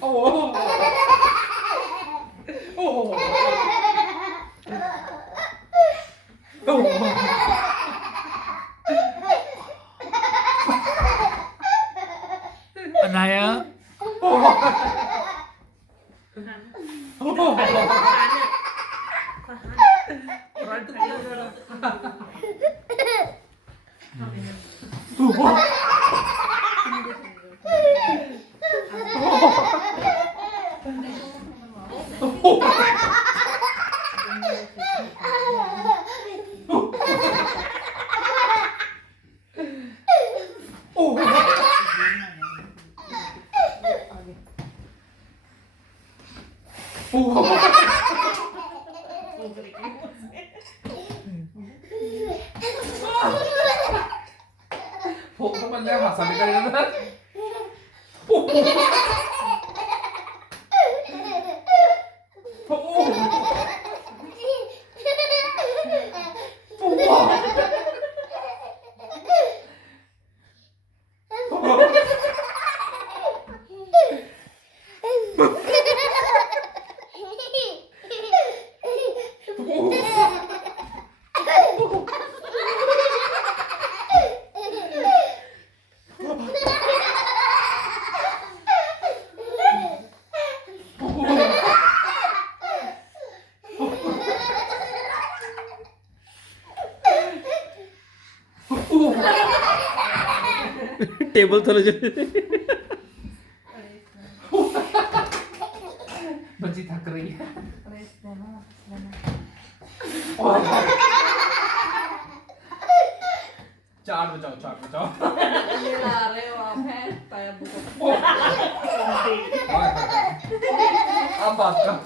ओ ओ अनायाผมก็มันแรกหักสันกันเลยนะโอ้โหटेबल थले बच्ची थक रही है चार बचाओ ये ला रहे हो आप हैं पैर बुको अब बात कर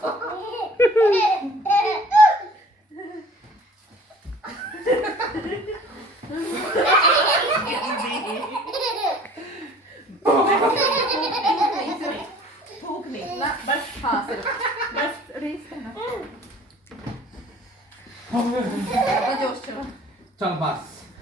भूख नहीं ना बस हाँ सिर्फ बस रेस करना ज़्यादा जोश चला चल बस